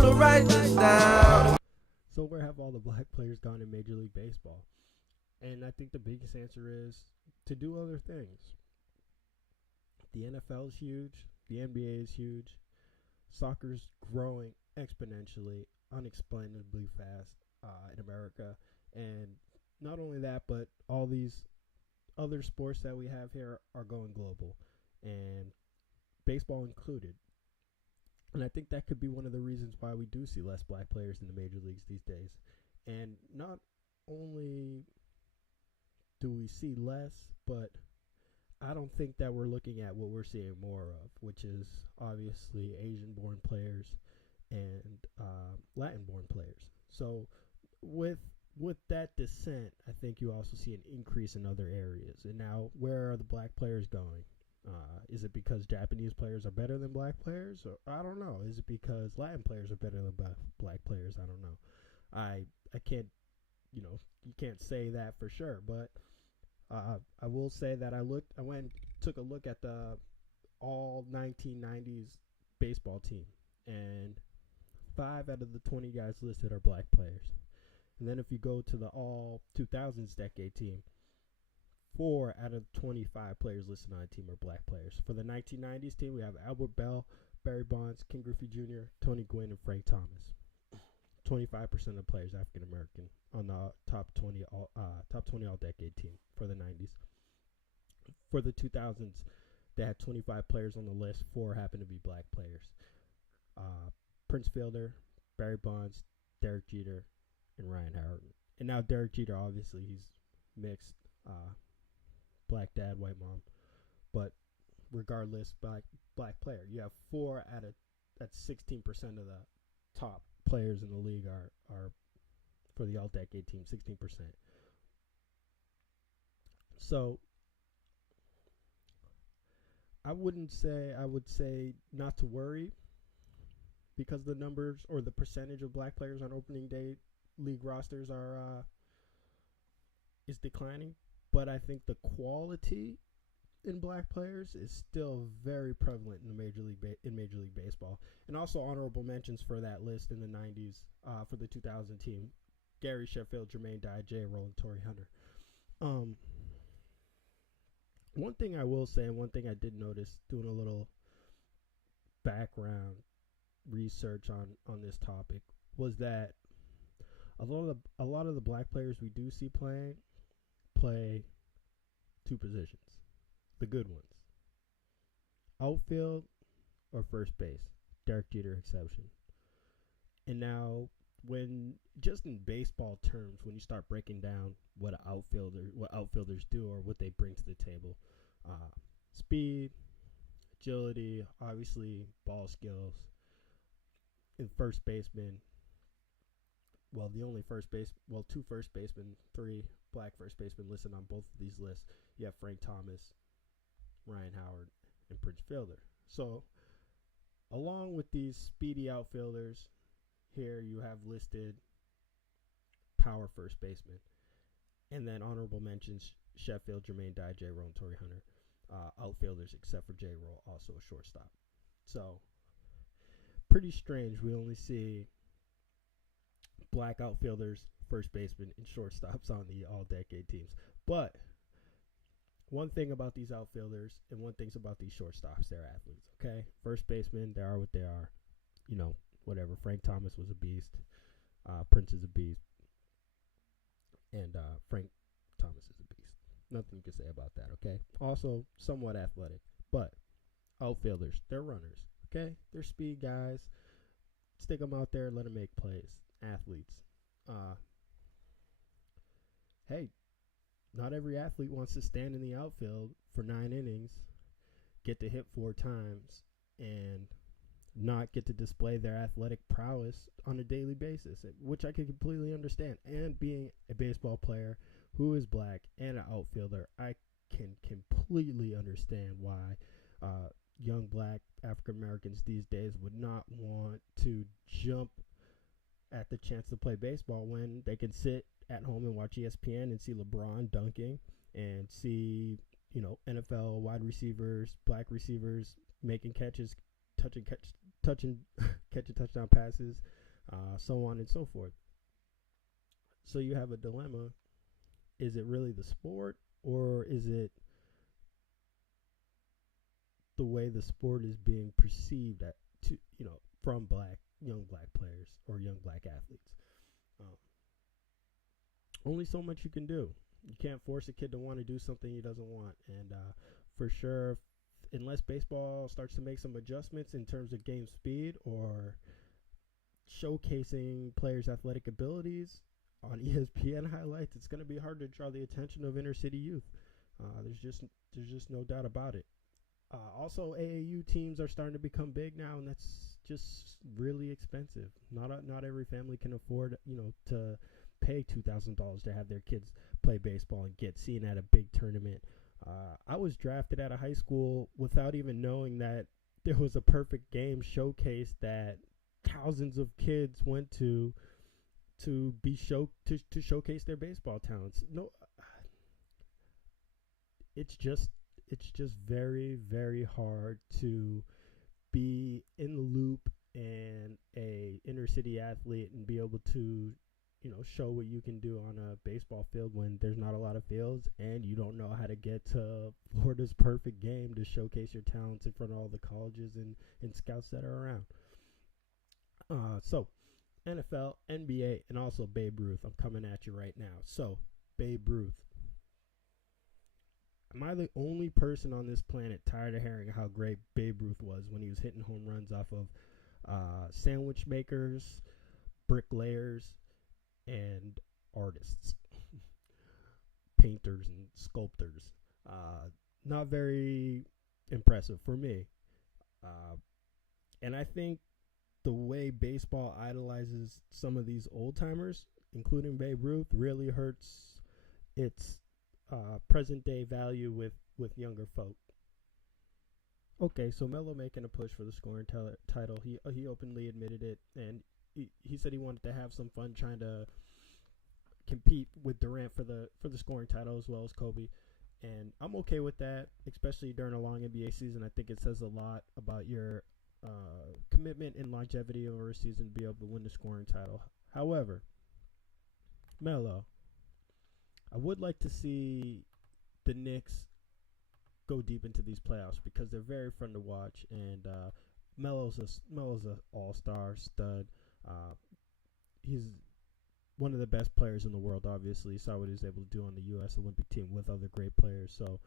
to write this down. So where have all the black players gone in Major League Baseball? And I think the biggest answer is to do other things. The NFL is huge. The NBA is huge. Soccer's growing exponentially, unexplainably fast in America. And not only that, but all these other sports that we have here are going global, and baseball included. And I think that could be one of the reasons why we do see less black players in the major leagues these days. And not only do we see less, but I don't think that we're looking at what we're seeing more of, which is obviously Asian-born players and Latin-born players. So with that descent, I think you also see an increase in other areas. And now, where are the black players going? Is it because Japanese players are better than black players? Or, I don't know. Is it because Latin players are better than black players? I don't know. I can't, you can't say that for sure. But I will say that I went and took a look at the all 1990s baseball team, and 5 out of the 20 guys listed are black players. And then if you go to the all 2000s decade team, 4 out of 25 players listed on the team are black players. For the 1990s team, we have Albert Bell, Barry Bonds, Ken Griffey Jr., Tony Gwynn, and Frank Thomas. 25% of the players African American on the top 20 all decade team for the 90s. For the 2000s, they had 25 players on the list. 4 happened to be black players. Prince Fielder, Barry Bonds, Derek Jeter, and Ryan Howard. And now Derek Jeter, obviously, he's mixed, black dad, white mom, but regardless, black player. You have 4 out of that's 16% of the top players in the league are for the all-decade team, 16%. So I would say not to worry, because the numbers or the percentage of black players on opening day league rosters is declining, but I think the quality in black players is still very prevalent in the Major League Baseball. And also honorable mentions for that list in the 90s for the 2000 team: Gary Sheffield, Jermaine Dye, J. Roll, Torrey Hunter. One thing I will say, and one thing I did notice doing a little background research on this topic, was that a lot of the black players we do see play 2 positions, the good ones: outfield or first base. Derek Jeter exception. And now, when just in baseball terms, when you start breaking down what outfielders do or what they bring to the table, speed, agility, obviously ball skills. And first baseman, well, the only 2 first basemen, 3 black first basemen listed on both of these lists. You have Frank Thomas, Ryan Howard, and Prince Fielder. So, along with these speedy outfielders, here you have listed power first baseman. And then honorable mentions: Sheffield, Jermaine Dye, J. Roll, and Torrey Hunter. Outfielders, except for J. Roll, also a shortstop. So, pretty strange. We only see black outfielders, first baseman, and shortstops on the all-decade teams. But one thing about these outfielders and one thing about these shortstops, they're athletes, okay? First baseman, they are what they are. Whatever. Frank Thomas was a beast. Prince is a beast. And Frank Thomas is a beast. Nothing you can say about that, okay? Also, somewhat athletic. But outfielders, they're runners, okay? They're speed guys. Stick them out there and let them make plays. Athletes. Hey, not every athlete wants to stand in the outfield for 9 innings, get to hit 4 times, and not get to display their athletic prowess on a daily basis, which I can completely understand. And being a baseball player who is black and an outfielder, I can completely understand why young black African Americans these days would not want to jump at the chance to play baseball when they can sit at home and watch ESPN and see LeBron dunking and see, NFL wide receivers, black receivers making catches, touching catching touchdown passes, so on and so forth. So you have a dilemma. Is it really the sport, or is it the way the sport is being perceived from young black players or young black athletes? Only so much you can do. You can't force a kid to want to do something he doesn't want. And for sure, unless baseball starts to make some adjustments in terms of game speed or showcasing players' athletic abilities on ESPN highlights, it's going to be hard to draw the attention of inner city youth. There's just no doubt about it. Also, AAU teams are starting to become big now, and that's just really expensive. Not every family can afford, to pay $2,000 to have their kids play baseball and get seen at a big tournament. I was drafted out of high school without even knowing that there was a perfect game showcase that thousands of kids went to showcase their baseball talents. No, it's just very, very hard to be in the loop and a inner city athlete and be able to show what you can do on a baseball field when there's not a lot of fields and you don't know how to get to Florida's perfect game to showcase your talents in front of all the colleges and scouts that are around. So NFL, NBA, and also Babe Ruth. I'm coming at you right now. So, Babe Ruth. Am I the only person on this planet tired of hearing how great Babe Ruth was when he was hitting home runs off of sandwich makers, bricklayers, and artists, painters and sculptors? Not very impressive for me. And I think the way baseball idolizes some of these old timers, including Babe Ruth, really hurts its present day value with younger folk. Okay, so Melo making a push for the scoring title. He openly admitted it, and he said he wanted to have some fun trying to compete with Durant for the scoring title as well as Kobe. And I'm okay with that, especially during a long NBA season. I think it says a lot about your commitment and longevity over a season to be able to win the scoring title. However, Melo, I would like to see the Knicks go deep into these playoffs because they're very fun to watch. And Melo's a all-star stud. He's one of the best players in the world, obviously. Saw what he was able to do on the U.S. Olympic team with other great players. So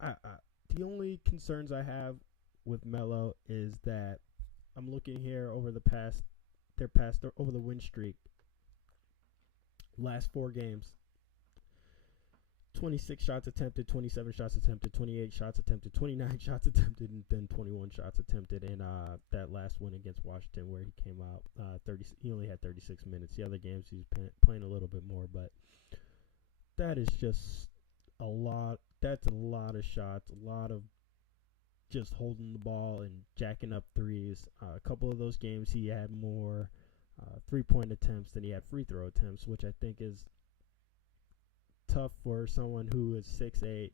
the only concerns I have with Melo is that I'm looking here over the win streak. Last 4 games, 26 shots attempted, 27 shots attempted, 28 shots attempted, 29 shots attempted, and then 21 shots attempted in that last win against Washington where he came out. He only had 36 minutes. The other games he was playing a little bit more, but that is just a lot. That's a lot of shots, a lot of just holding the ball and jacking up threes. A couple of those games he had more three-point attempts than he had free throw attempts, which I think is tough for someone who is 6'8",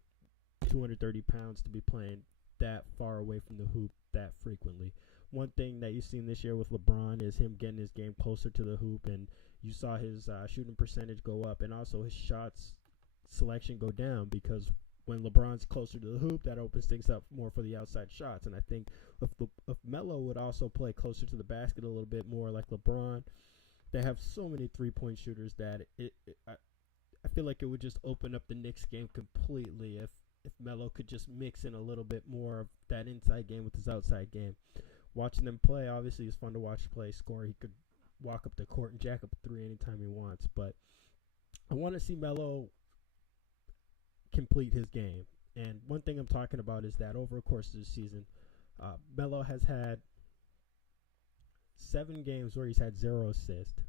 230 pounds to be playing that far away from the hoop that frequently. One thing that you've seen this year with LeBron is him getting his game closer to the hoop, and you saw his shooting percentage go up and also his shots selection go down because when LeBron's closer to the hoop, that opens things up more for the outside shots. And I think if Melo would also play closer to the basket a little bit more like LeBron, they have so many three-point shooters that I feel like it would just open up the Knicks game completely if Melo could just mix in a little bit more of that inside game with his outside game. Watching them play, obviously, is fun to watch play. Scoring, he could walk up the court and jack up a three anytime he wants. But I want to see Melo complete his game. And one thing I'm talking about is that over the course of the season, Melo has had 7 games where he's had 0 assists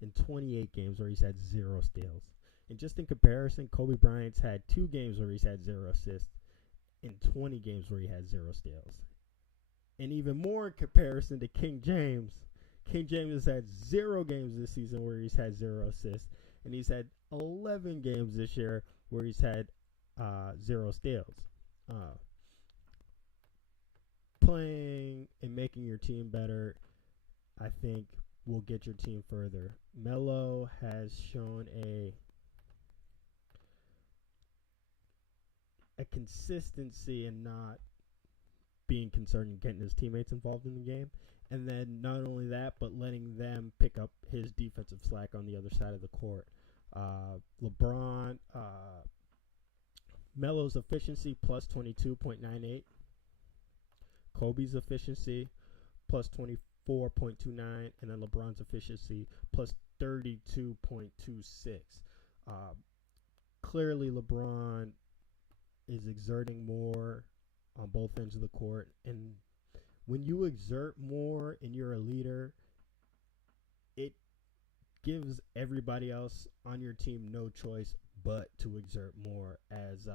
and 28 games where he's had 0 steals. And just in comparison, Kobe Bryant's had 2 games where he's had 0 assists and 20 games where he had 0 steals. And even more in comparison to King James has had 0 games this season where he's had 0 assists. And he's had 11 games this year where he's had 0 steals. Playing a and making your team better, I think, will get your team further. Melo has shown a consistency in not being concerned in getting his teammates involved in the game. And then not only that, but letting them pick up his defensive slack on the other side of the court. LeBron, Melo's efficiency plus 22.98. Kobe's efficiency plus 24.29. And then LeBron's efficiency plus 32.26. Clearly, LeBron is exerting more on both ends of the court. And when you exert more and you're a leader, it gives everybody else on your team no choice but to exert more as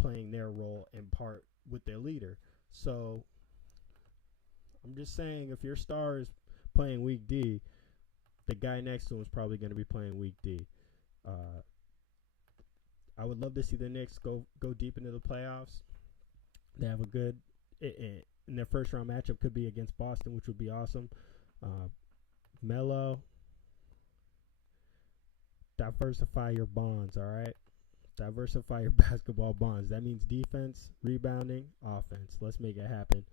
playing their role in part with their leader. So I'm just saying, if your star is playing weak D, the guy next to him is probably going to be playing weak D. I would love to see the Knicks go deep into the playoffs. They have a good and their first round matchup could be against Boston, which would be awesome. Melo, diversify your bonds, all right? Diversify your basketball bonds. That means defense, rebounding, offense. Let's make it happen.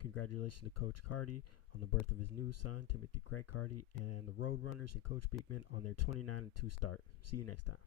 Congratulations to Coach Cardi on the birth of his new son, Timothy Craig Cardi, and the Roadrunners and Coach Beekman on their 29-2 start. See you next time.